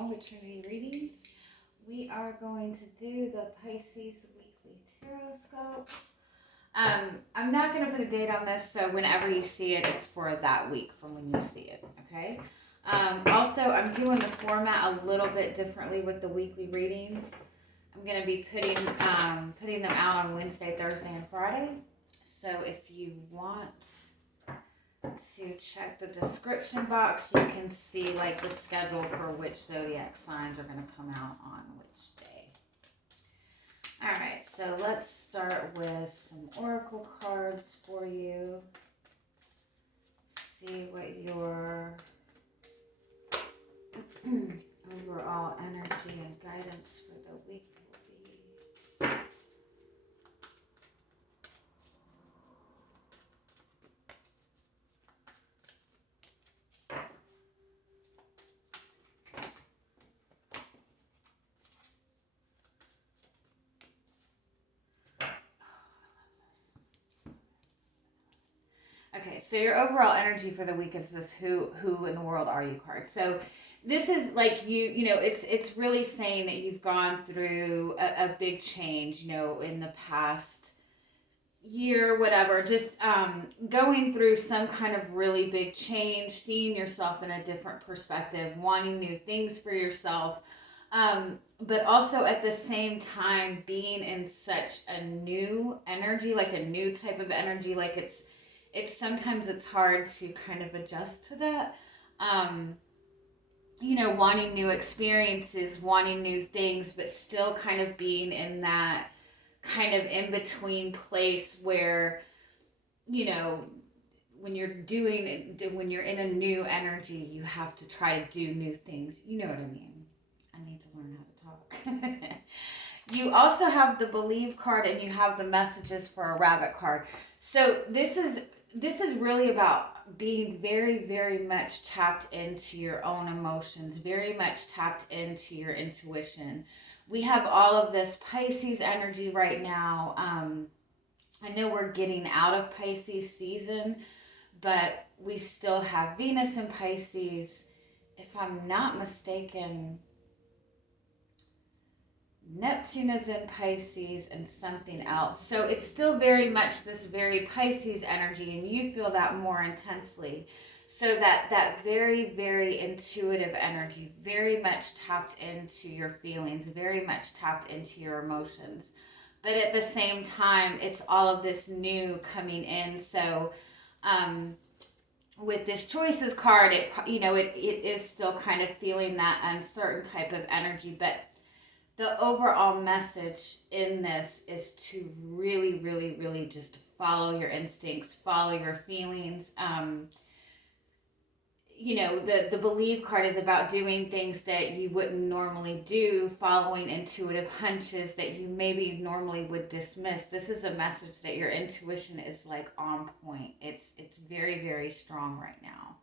again with Trinity readings. We are going to do the Pisces Weekly Tarotscope. I'm not going to put a date on this, so whenever you see it, it's for that week from when you see it, okay? Also, I'm doing the format a little bit differently with the weekly readings. I'm going to be putting them out on Wednesday, Thursday, and Friday. So if you want to check the description box, you can see like the schedule for which zodiac signs are going to come out on which day. All right, so let's start with some oracle cards for you. See what your overall energy and guidance for the week will be. Okay, so your overall energy for the week is this who in the world are you card. So this is like you know, it's really saying that you've gone through a big change, you know, in the past year, whatever, just going through some kind of really big change, seeing yourself in a different perspective, wanting new things for yourself, but also at the same time being in such a new energy, like a new type of energy, like it's sometimes it's hard to kind of adjust to that. You know, wanting new experiences, wanting new things, but still kind of being in that kind of in between place where, you know, when you're in a new energy, you have to try to do new things. You know what I mean? I need to learn how to talk. You also have the Believe card and you have the Messages for a Rabbit card. So this is really about being very, very much tapped into your own emotions, very much tapped into your intuition. We have all of this Pisces energy right now. I know we're getting out of Pisces season, but we still have Venus in Pisces. If I'm not mistaken, Neptune is in Pisces and something else. So it's still very much this very Pisces energy, and you feel that more intensely. So that very, very intuitive energy, very much tapped into your feelings, very much tapped into your emotions. But at the same time, it's all of this new coming in. So with this Choices card, it is still kind of feeling that uncertain type of energy, but the overall message in this is to really, really, really just follow your instincts, follow your feelings. You know, the Believe card is about doing things that you wouldn't normally do, following intuitive hunches that you maybe normally would dismiss. This is a message that your intuition is like on point. It's very, very strong right now.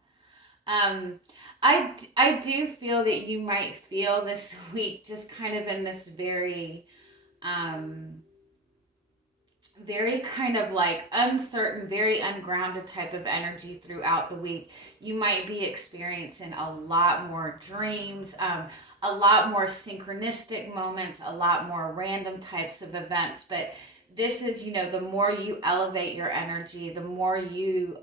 I do feel that you might feel this week just kind of in this very, very kind of like uncertain, very ungrounded type of energy throughout the week. You might be experiencing a lot more dreams, a lot more synchronistic moments, a lot more random types of events. But this is, you know, the more you elevate your energy, the more you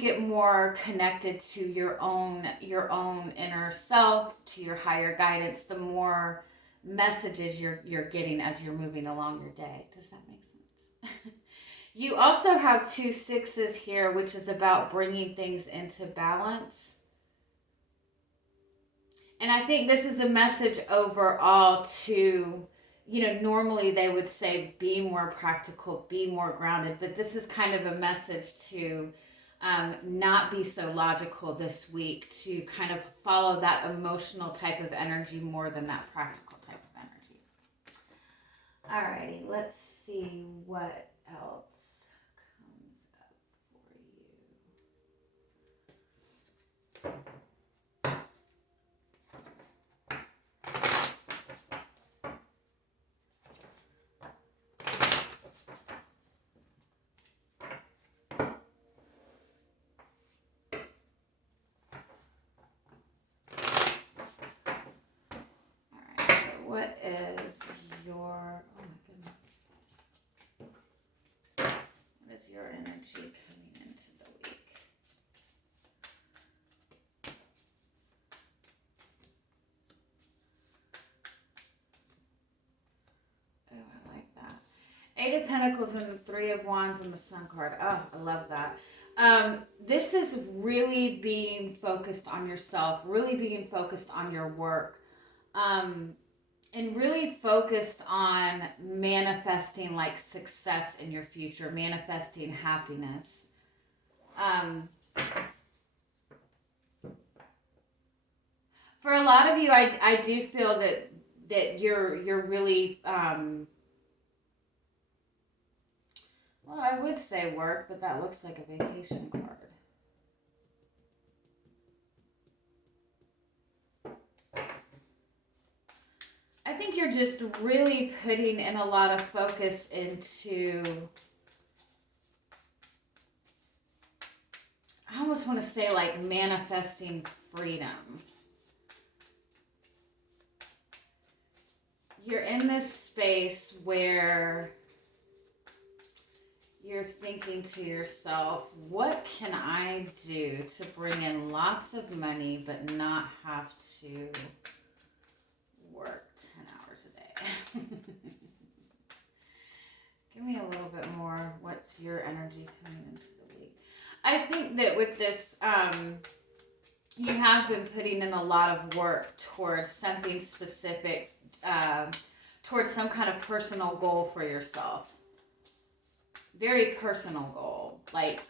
get more connected to your own inner self, to your higher guidance, the more messages you're getting as you're moving along your day. Does that make sense? You also have 2 sixes here, which is about bringing things into balance. And I think this is a message overall to, you know, normally they would say be more practical, be more grounded, but this is kind of a message to not be so logical this week, to kind of follow that emotional type of energy more than that practical type of energy. Alrighty, let's see what else comes up for you. Eight of Pentacles and the Three of Wands and the Sun card. Oh, I love that. This is really being focused on yourself, really being focused on your work, and really focused on manifesting like success in your future, manifesting happiness. For a lot of you, I do feel that you're really well, I would say work, but that looks like a vacation card. I think you're just really putting in a lot of focus into, I almost want to say like manifesting freedom. You're in this space where you're thinking to yourself, what can I do to bring in lots of money but not have to work 10 hours a day? Give me a little bit more. What's your energy coming into the week? I think that with this, you have been putting in a lot of work towards something specific, towards some kind of personal goal for yourself. Very personal goal, like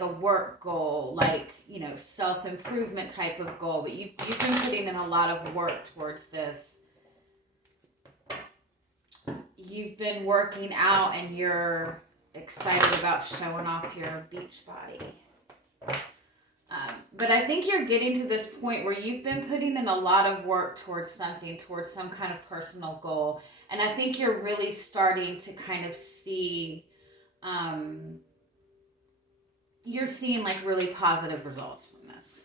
a work goal, like, you know, self-improvement type of goal. But you've been putting in a lot of work towards this. You've been working out and you're excited about showing off your beach body. But I think you're getting to this point where you've been putting in a lot of work towards something, towards some kind of personal goal. And I think you're really starting to kind of see, you're seeing like really positive results from this.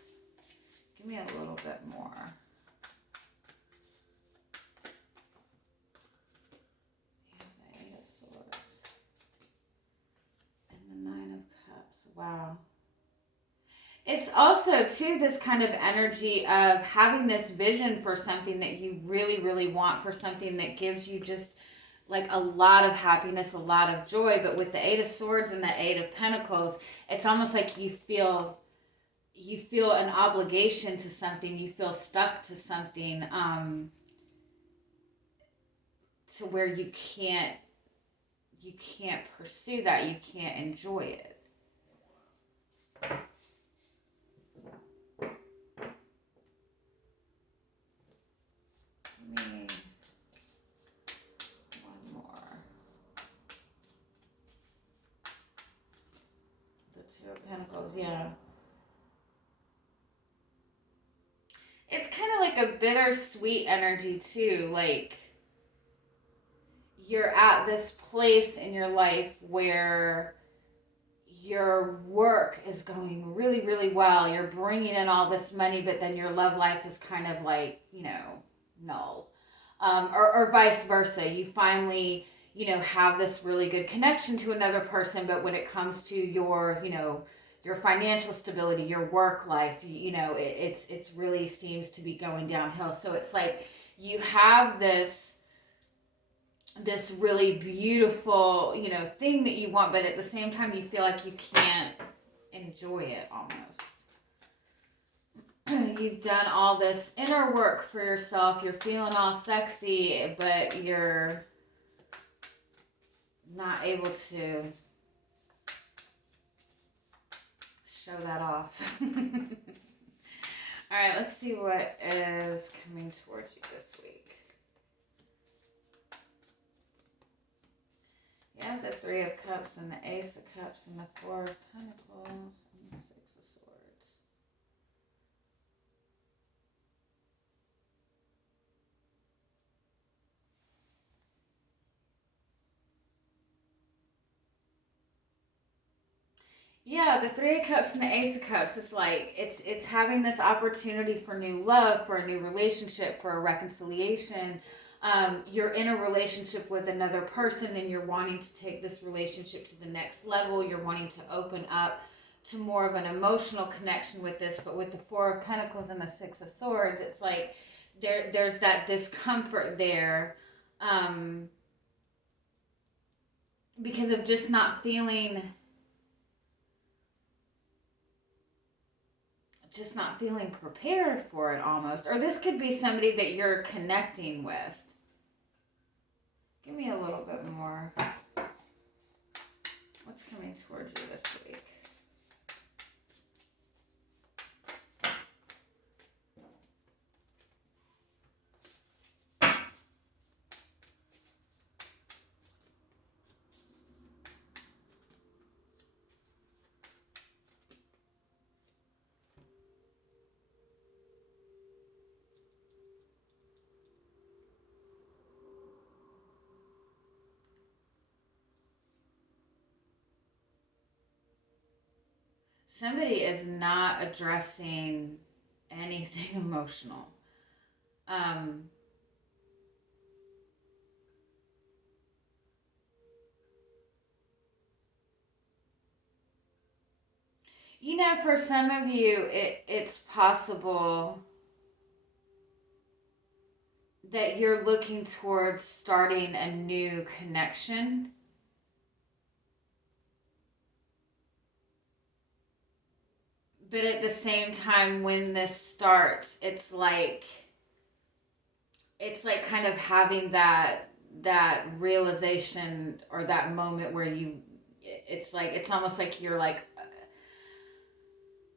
Give me a little bit more. Yeah, the Eight of Swords. And the Nine of Cups. Wow. It's also, too, this kind of energy of having this vision for something that you really, really want, for something that gives you just like a lot of happiness, a lot of joy. But with the Eight of Swords and the Eight of Pentacles, it's almost like you feel an obligation to something, you feel stuck to something, to where you can't pursue that, you can't enjoy it. One more. The Two of Pentacles, yeah. It's kind of like a bittersweet energy too. Like, you're at this place in your life where your work is going really, really well. You're bringing in all this money, but then your love life is kind of like, you know, null. Or vice versa. You finally, you know, have this really good connection to another person, but when it comes to your, you know, your financial stability, your work life, you know, it's really seems to be going downhill. So it's like you have this really beautiful, you know, thing that you want, but at the same time you feel like you can't enjoy it almost. You've done all this inner work for yourself. You're feeling all sexy, but you're not able to show that off. All right, let's see what is coming towards you this week. You have the Three of Cups and the Ace of Cups and the Four of Pentacles and the Six of Swords. Yeah, the Three of Cups and the Ace of Cups, it's like, it's having this opportunity for new love, for a new relationship, for a reconciliation. You're in a relationship with another person and you're wanting to take this relationship to the next level. You're wanting to open up to more of an emotional connection with this. But with the Four of Pentacles and the Six of Swords, it's like there's that discomfort there. Because of just not feeling prepared for it almost. Or this could be somebody that you're connecting with. Give me a little bit more. What's coming towards you this week? Somebody is not addressing anything emotional. You know, for some of you, it's possible that you're looking towards starting a new connection. But at the same time, when this starts, it's like kind of having that realization or that moment where it's almost like you're like,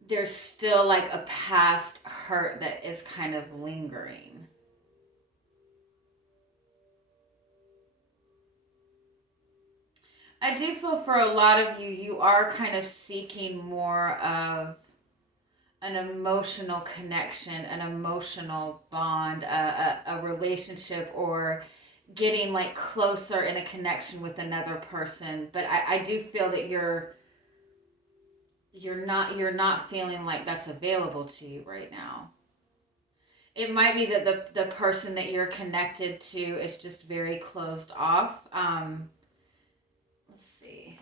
there's still like a past hurt that is kind of lingering. I do feel for a lot of you, you are kind of seeking more of an emotional connection, an emotional bond, a relationship, or getting like closer in a connection with another person. But I do feel that you're not feeling like that's available to you right now. It might be that the person that you're connected to is just very closed off. Let's see.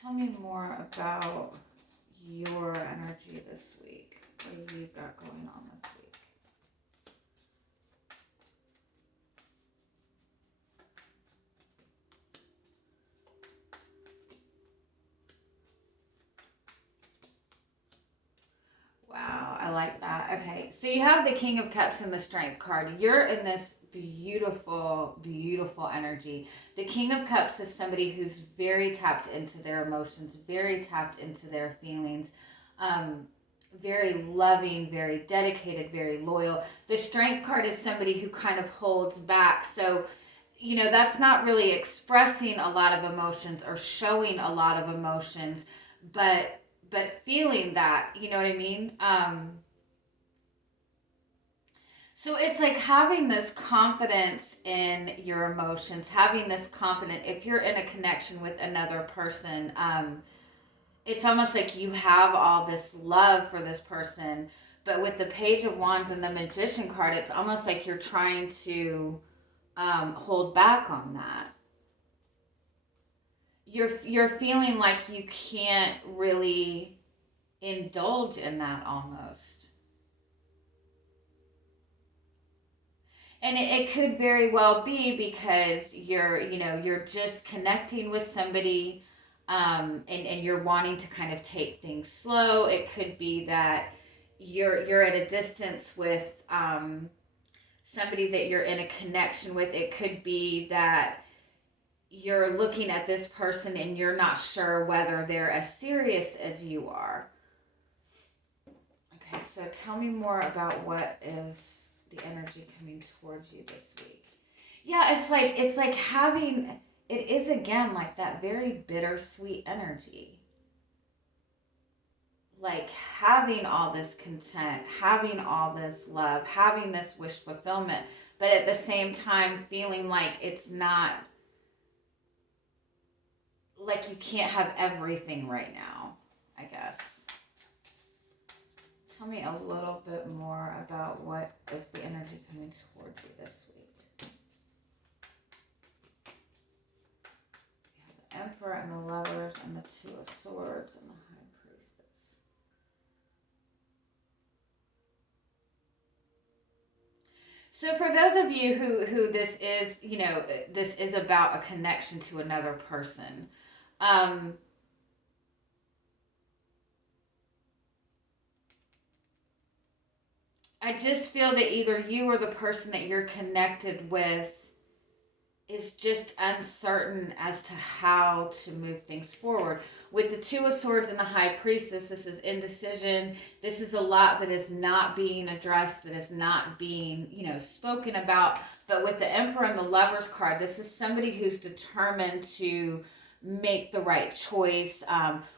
Tell me more about your energy this week. What have you got going on this week? Wow, I like that. Okay, so you have the King of Cups and the Strength card. You're in this beautiful, beautiful energy. The King of Cups is somebody who's very tapped into their emotions, very tapped into their feelings, very loving, very dedicated, very loyal. The Strength card is somebody who kind of holds back. So, you know, that's not really expressing a lot of emotions or showing a lot of emotions, but feeling that, you know what I mean? So it's like having this confidence in your emotions, having this confidence, if you're in a connection with another person, it's almost like you have all this love for this person, but with the Page of Wands and the Magician card, it's almost like you're trying to hold back on that. You're feeling like you can't really indulge in that almost. And it could very well be because you're just connecting with somebody, and you're wanting to kind of take things slow. It could be that you're at a distance with somebody that you're in a connection with. It could be that you're looking at this person and you're not sure whether they're as serious as you are. Okay, so tell me more about what is the energy coming towards you this week. Yeah, it's like having, it is again like that very bittersweet energy. Like having all this content, having all this love, having this wish fulfillment, but at the same time feeling like it's not, like you can't have everything right now, I guess. Tell me a little bit more about what is the energy coming towards you this week. You have the Emperor and the Lovers and the Two of Swords and the High Priestess. So for those of you who this is, this is about a connection to another person. I just feel that either you or the person that you're connected with is just uncertain as to how to move things forward. With the Two of Swords and the High Priestess, this is indecision. This is a lot that is not being addressed, that is not being, spoken about. But with the Emperor and the Lover's card, this is somebody who's determined to make the right choice.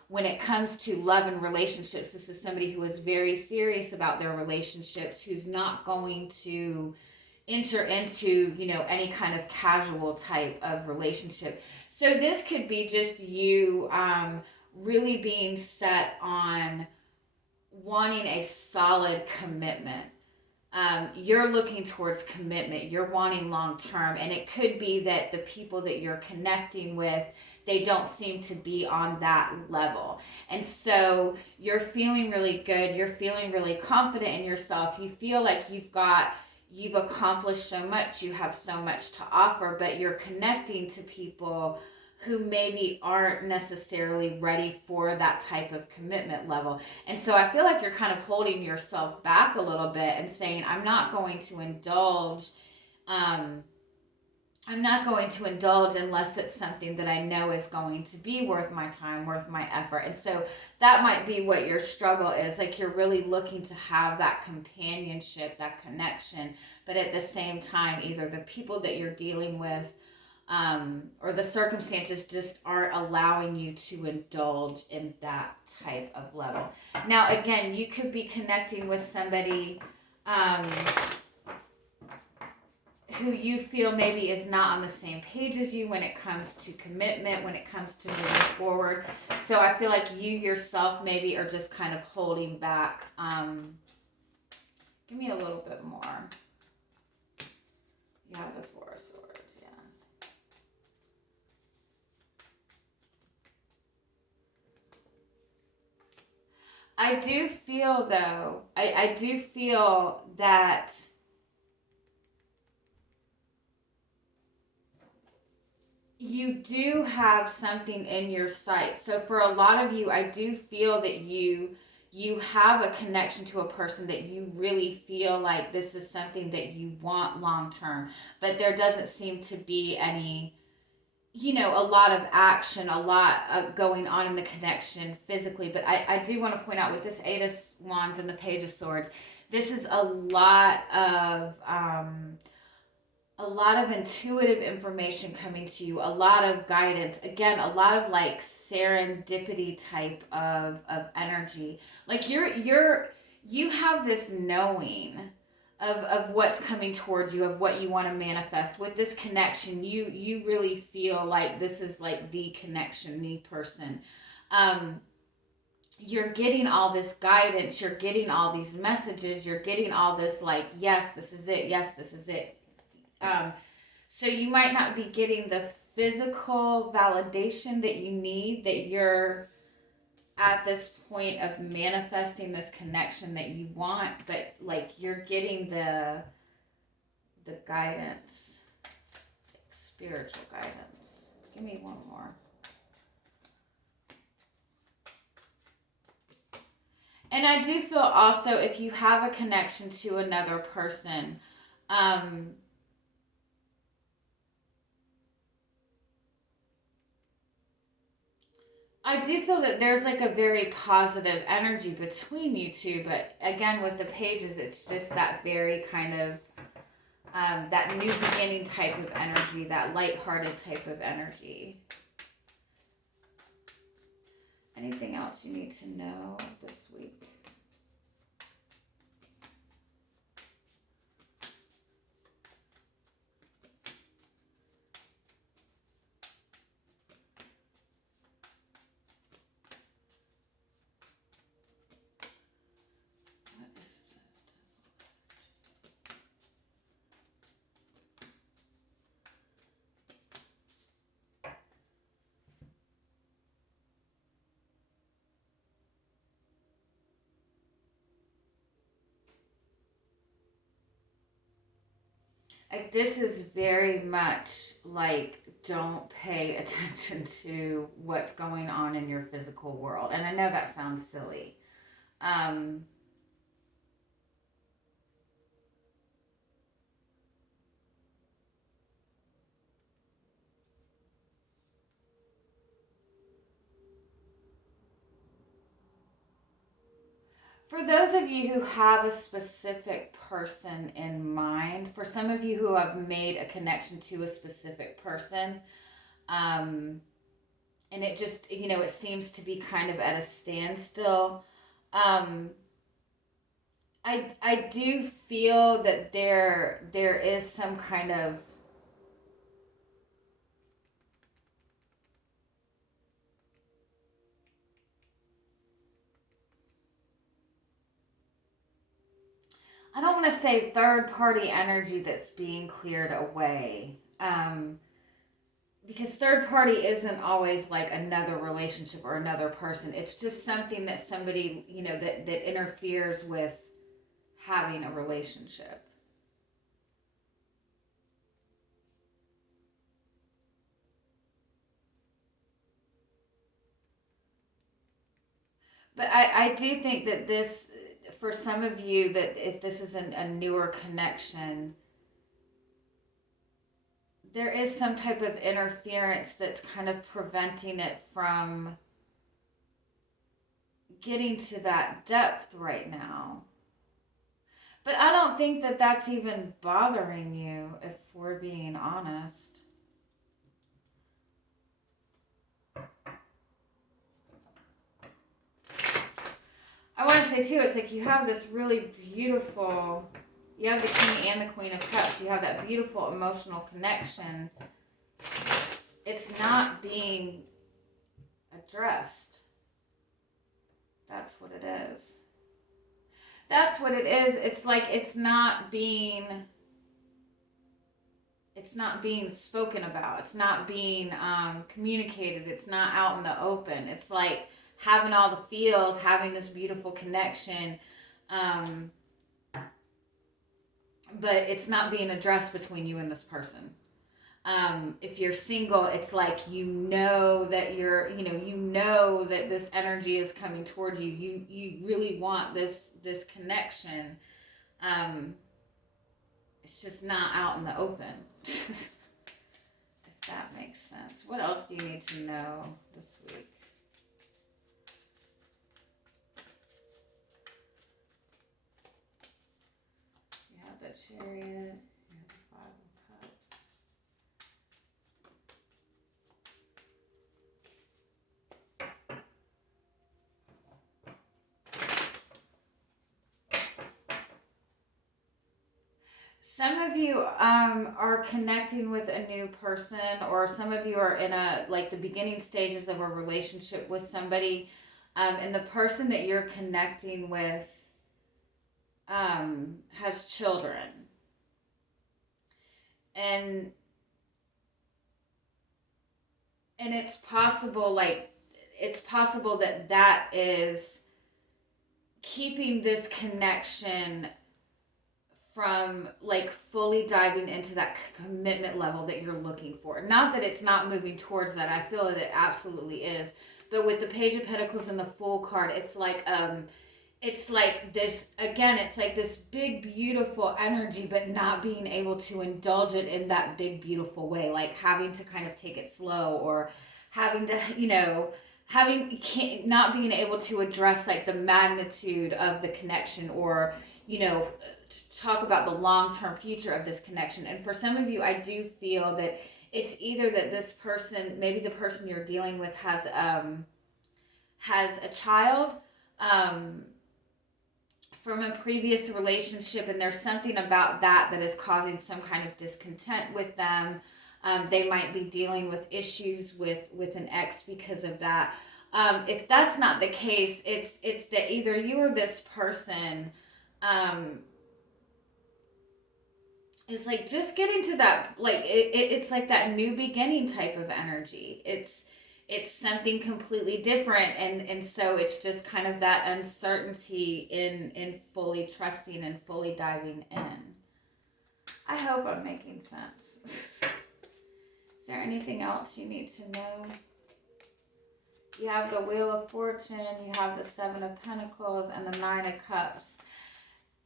When it comes to love and relationships, this is somebody who is very serious about their relationships, who's not going to enter into any kind of casual type of relationship. So this could be just you really being set on wanting a solid commitment. You're looking towards commitment, you're wanting long term, and it could be that the people that you're connecting with, they don't seem to be on that level. And so you're feeling really good, you're feeling really confident in yourself, you feel like you've accomplished so much, you have so much to offer, but you're connecting to people who maybe aren't necessarily ready for that type of commitment level. And so I feel like you're kind of holding yourself back a little bit and saying, I'm not going to indulge unless it's something that I know is going to be worth my time, worth my effort. And so that might be what your struggle is. Like, you're really looking to have that companionship, that connection, but at the same time, either the people that you're dealing with or the circumstances just aren't allowing you to indulge in that type of level. Now, again, you could be connecting with somebody who you feel maybe is not on the same page as you when it comes to commitment, when it comes to moving forward. So I feel like you yourself maybe are just kind of holding back. Give me a little bit more. You have the Four of Swords, yeah. I do feel, though, I do feel that you do have something in your sight. So for a lot of you, I do feel that you have a connection to a person that you really feel like this is something that you want long term, but there doesn't seem to be any, a lot of action, a lot going on in the connection physically. But I do want to point out with this Eight of Wands and the Page of Swords, this is a lot of intuitive information coming to you, a lot of guidance, again, a lot of like serendipity type of energy. Like you have this knowing of what's coming towards you, of what you want to manifest. With this connection, you really feel like this is like the connection, the person. You're getting all this guidance, you're getting all these messages, you're getting all this like, yes, this is it, yes, this is it. So you might not be getting the physical validation that you need, that you're at this point of manifesting this connection that you want, but like you're getting the guidance, like spiritual guidance. Give me one more. And I do feel also, if you have a connection to another person, I do feel that there's like a very positive energy between you two, but again, with the pages, it's just that very kind of, that new beginning type of energy, that lighthearted type of energy. Anything else you need to know this week? Like, this is very much like, don't pay attention to what's going on in your physical world. And I know that sounds silly. Um, For those of you who have a specific person in mind, for some of you who have made a connection to a specific person, um, and it just, it seems to be kind of at a standstill, um, I do feel that there is some kind of, I don't want to say third party energy that's being cleared away. Because third party isn't always like another relationship or another person. It's just something that somebody, that interferes with having a relationship. But I do think that this, for some of you, that if this is a newer connection, there is some type of interference that's kind of preventing it from getting to that depth right now. But I don't think that that's even bothering you, if we're being honest. I want to say too, it's like you have this really beautiful, you have the King and the Queen of Cups, you have that beautiful emotional connection. It's not being addressed. That's what it is. That's what it is. It's like it's not being spoken about. It's not being communicated. It's not out in the open. It's like having all the feels, having this beautiful connection, but it's not being addressed between you and this person. If you're single, it's like that that this energy is coming towards you. You really want this connection. It's just not out in the open. If that makes sense. What else do you need to know this week? You have the Chariot. You have the Five of Cups. Some of you are connecting with a new person, or some of you are in the beginning stages of a relationship with somebody, and the person that you're connecting with has children, and it's possible that is keeping this connection from fully diving into that commitment level that you're looking for. Not that it's not moving towards that. I feel that it absolutely is. But with the Page of Pentacles and the Fool card, it's like this, again, it's like this big, beautiful energy, but not being able to indulge it in that big, beautiful way. Like having to kind of take it slow, or having to, not being able to address the magnitude of the connection, or, talk about the long-term future of this connection. And for some of you, I do feel that it's either that this person, maybe the person you're dealing with has a child from a previous relationship, and there's something about that is causing some kind of discontent with them. They might be dealing with issues with an ex because of that. If that's not the case, it's that either you or this person is just getting to that, it's like that new beginning type of energy. It's something completely different, and so it's just kind of that uncertainty in fully trusting and fully diving in. I hope I'm making sense. Is there anything else you need to know? You have the Wheel of Fortune, you have the Seven of Pentacles, and the Nine of Cups,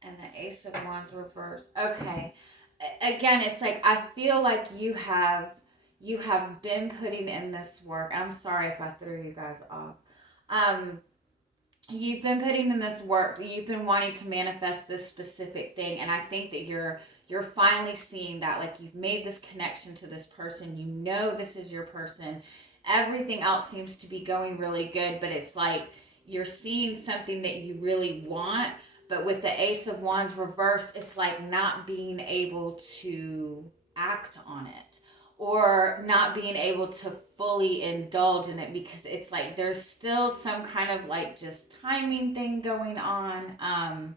and the Ace of Wands reversed. Okay. Again, it's like, I feel like you have been putting in this work. I'm sorry if I threw you guys off. You've been putting in this work. You've been wanting to manifest this specific thing, and I think that you're finally seeing that. Like, you've made this connection to this person. You know this is your person. Everything else seems to be going really good, but it's like you're seeing something that you really want, but with the Ace of Wands reversed, it's like not being able to act on it, or not being able to fully indulge in it, because it's like there's still some kind of like just timing thing going on.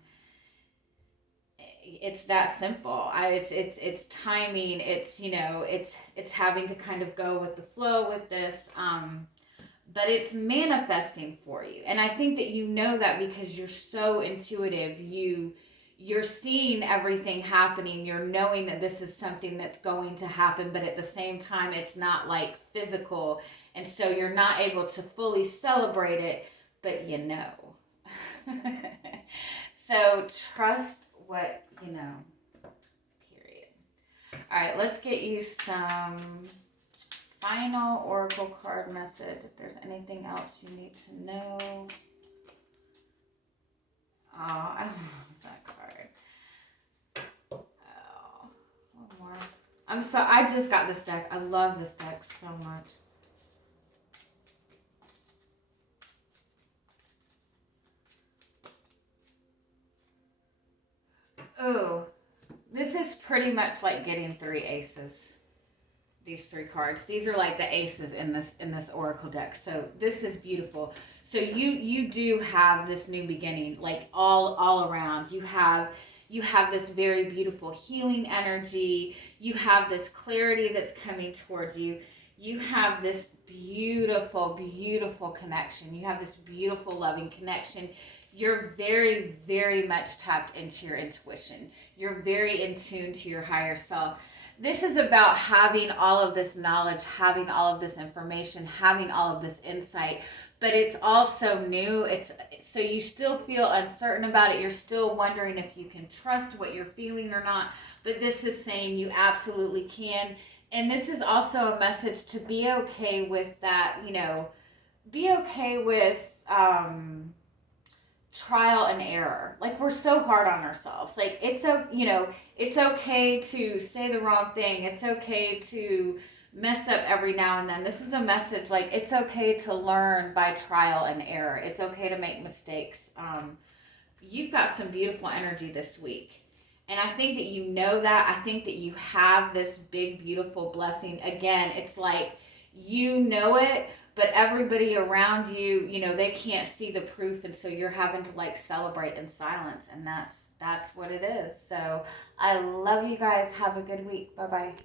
It's that simple. It's timing. It's, you know, it's having to kind of go with the flow with this. But it's manifesting for you. And I think that you know that because you're so intuitive. You're seeing everything happening. You're knowing that this is something that's going to happen, but at the same time, it's not like physical. And so you're not able to fully celebrate it, but you know. So trust what you know. Period. All right, let's get you some final oracle card message. If there's anything else you need to know. Oh, I love that card. Oh, one more. I'm so, I just got this deck. I love this deck so much. Oh, this is pretty much like getting 3 aces. These 3 cards. These are like the aces in this oracle deck. So this is beautiful. So you do have this new beginning, like all around. You have this very beautiful healing energy. You have this clarity that's coming towards you. You have this beautiful, beautiful connection. You have this beautiful, loving connection. You're very, very much tapped into your intuition. You're very in tune to your higher self. This is about having all of this knowledge, having all of this information, having all of this insight, but it's also new. It's so you still feel uncertain about it. You're still wondering if you can trust what you're feeling or not, but this is saying you absolutely can. And this is also a message to be okay with that, you know, be okay with trial and error. Like, we're so hard on ourselves. Like, it's okay to say the wrong thing. It's okay to mess up every now and then. This is a message like it's okay to learn by trial and error. It's okay to make mistakes. You've got some beautiful energy this week. And I think that you know that. I think that you have this big, beautiful blessing. Again, it's like you know it, but everybody around you, you know, they can't see the proof, and so you're having to like celebrate in silence, and that's what it is. So I love you guys. Have a good week. Bye-bye.